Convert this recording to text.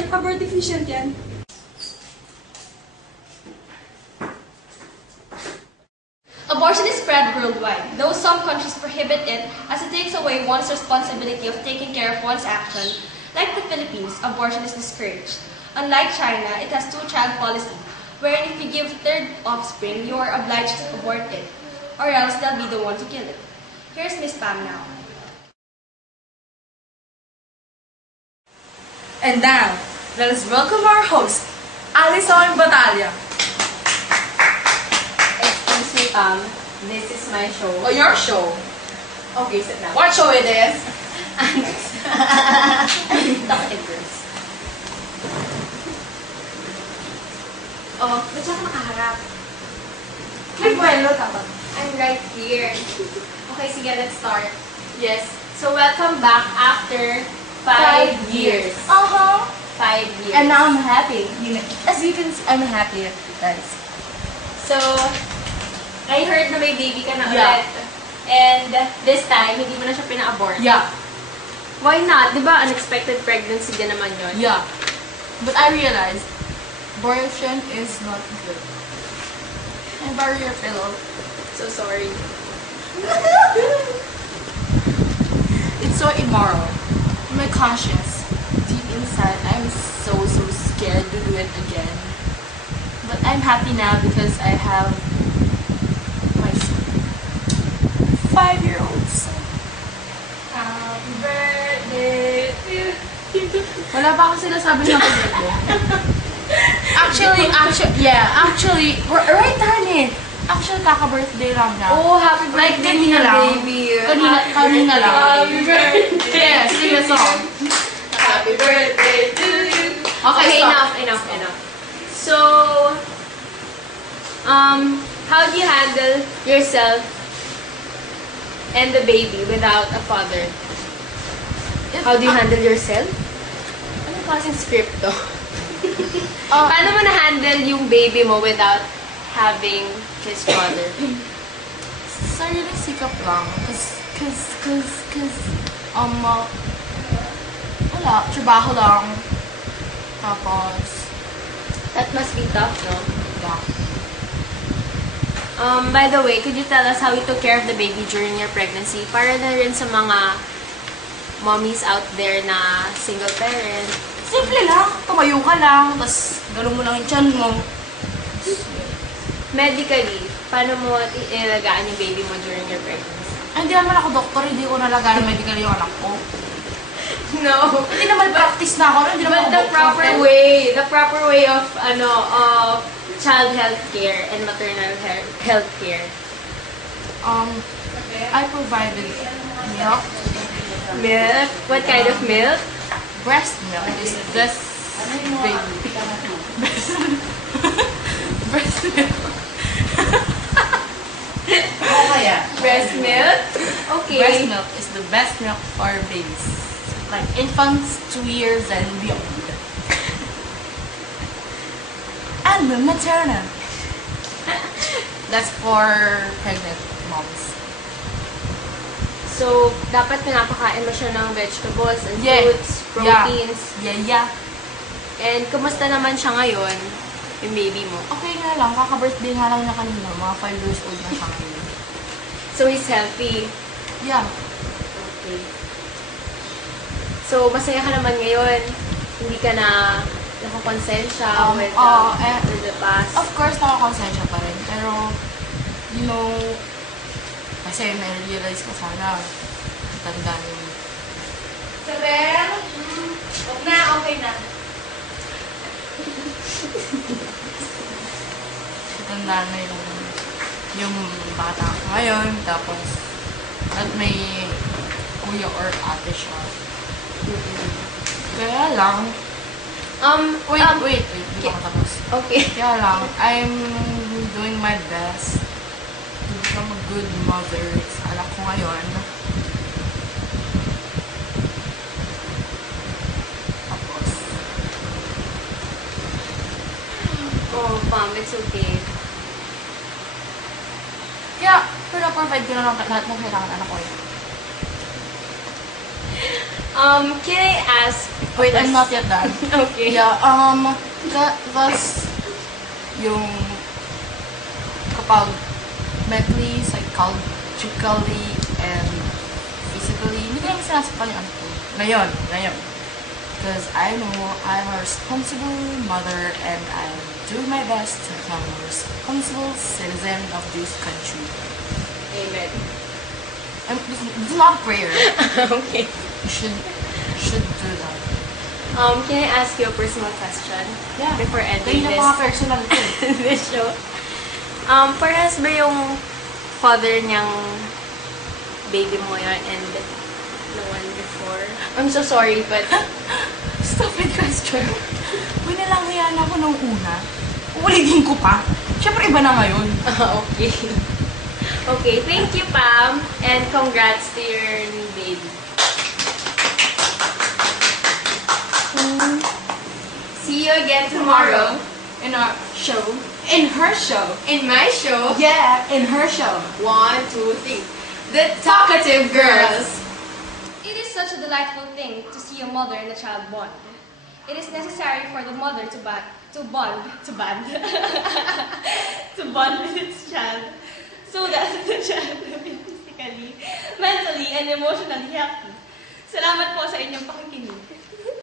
Kahit abort deficient yan. Abortion is spread worldwide, though some countries prohibit it as it takes away one's responsibility of taking care of one's action. Like the Philippines, abortion is discouraged. Unlike China, it has two-child policy, wherein if you give third offspring, you are obliged to abort it, or else they'll be the one to kill it. Here's Miss Pam now. And now, let us welcome our host, Alison Batalla. Excuse me, Pam. This is my show. Oh, your show. Okay, sit down. What show it is? Talkative girls. Oh, ba't siya ka nakaharap? Nagbuelo, dapat. I'm right here. Okay, sige, let's start. Yes. So, welcome back after 5 years. 5 years. And now I'm happy. As you can see, I'm happy, guys. So, I heard na may baby ka na Yeah. ulit. And this time, hindi mo na siya pina-abort. Yeah. Why not? Di ba unexpected pregnancy din naman yun? Yeah. But I realized, abortion is not good. I borrow your pillow. So sorry. It's so immoral. My conscience, deep inside, I'm so scared to do it again. But I'm happy now because I have my son. 5-year-old son. Happy birthday to you. Wala pa ako sinasabi ng birthday. Actually, right time eh. Actually, kaka-birthday lang na. Oh, happy Like, birthday kanina lang. baby. Kanina lang. Happy birthday. Yeah, sing a song. Happy birthday to you. Okay, stop. enough. So, how do you handle yourself and the baby without a father? How do you handle yourself? Anong klaseng script to? Paano mo na-handle yung baby mo without having his father? Sariling sikap lang. Wala, trabaho lang. Tapos, That must be tough, no? yeah. By the way, could you tell us how you took care of the baby during your pregnancy? Para na rin sa mga mommies out there na single parent. Simple lang. Tumayo ka lang. Tapos, gano'n mo lang yung tiyan mo. Medically, paano mo ilagaan yung baby mo during your pregnancy? Ay, hindi naman ako doktor. Hindi ko nalagaan medical yung anak ko. No. Hindi naman practice na ako. Hindi naman But the proper way of child health care and maternal health care. I provided milk. Milk? What kind of milk? Breast milk is the best baby. Breast milk. Breast milk? Okay. Breast milk is the best milk for babies. Like infants, 2 years and beyond. And maternal. That's for pregnant moms. So, dapat pinapakain mo siya ng vegetables and Yeah. fruits, proteins. Yeah. And kumusta naman siya ngayon, yung baby mo? Okay nga lang, kaka-birthday nga lang niya kanina. Mga 5 years old na siya ngayon. So, he's healthy. Yeah. Okay. So, masaya ka naman ngayon. Hindi ka na nakakonsensya with the past. Of course, nakakonsensya pa rin. Pero, you know, kasi na-realize ko sana, tanda yung... Saber? Huwag na, okay na. Tanda na yung bata ko ngayon, tapos, at may kuya or ate siya. Kaya lang, wait, hindi pa ako tapos. Okay. Kaya lang, I'm doing my best to become a good mother sa anak ko ngayon. Tapos, Oh, Pam, it's okay. kaya, pina-provide ko na lang lahat ng kailangan anak ko yun. Can I ask? Wait, I'm not yet done. Okay. Yeah, thus, yung kapag mentally, psychologically, and physically, hindi ko naman sinasaktan yung anak ko. Ngayon. Because I know I'm a responsible mother and I'm doing my best to become a responsible citizen of this country. Amen. It's not a prayer. Okay. You should do that. Can I ask you a personal question? Yeah. Before ending Kaya na this, mga personal ito. this show. Parehas ba yung father niyang baby mo yun and the one before? I'm so sorry, but Stupid question. Uy, nalangyan ako nung una. Uligin ko pa. Siyempre, iba na ngayon. okay. Okay, thank you, Pam, and congrats to your new baby. See you again tomorrow In our show. In her show. In my show. Yeah, in her show. 1, 2, 3. The Talkative Girls. It is such a delightful thing to see a mother and a child bond. It is necessary for the mother to bond to bond with its child so that the child will be physically, mentally, and emotionally healthy. Salamat po sa inyong pakikinig.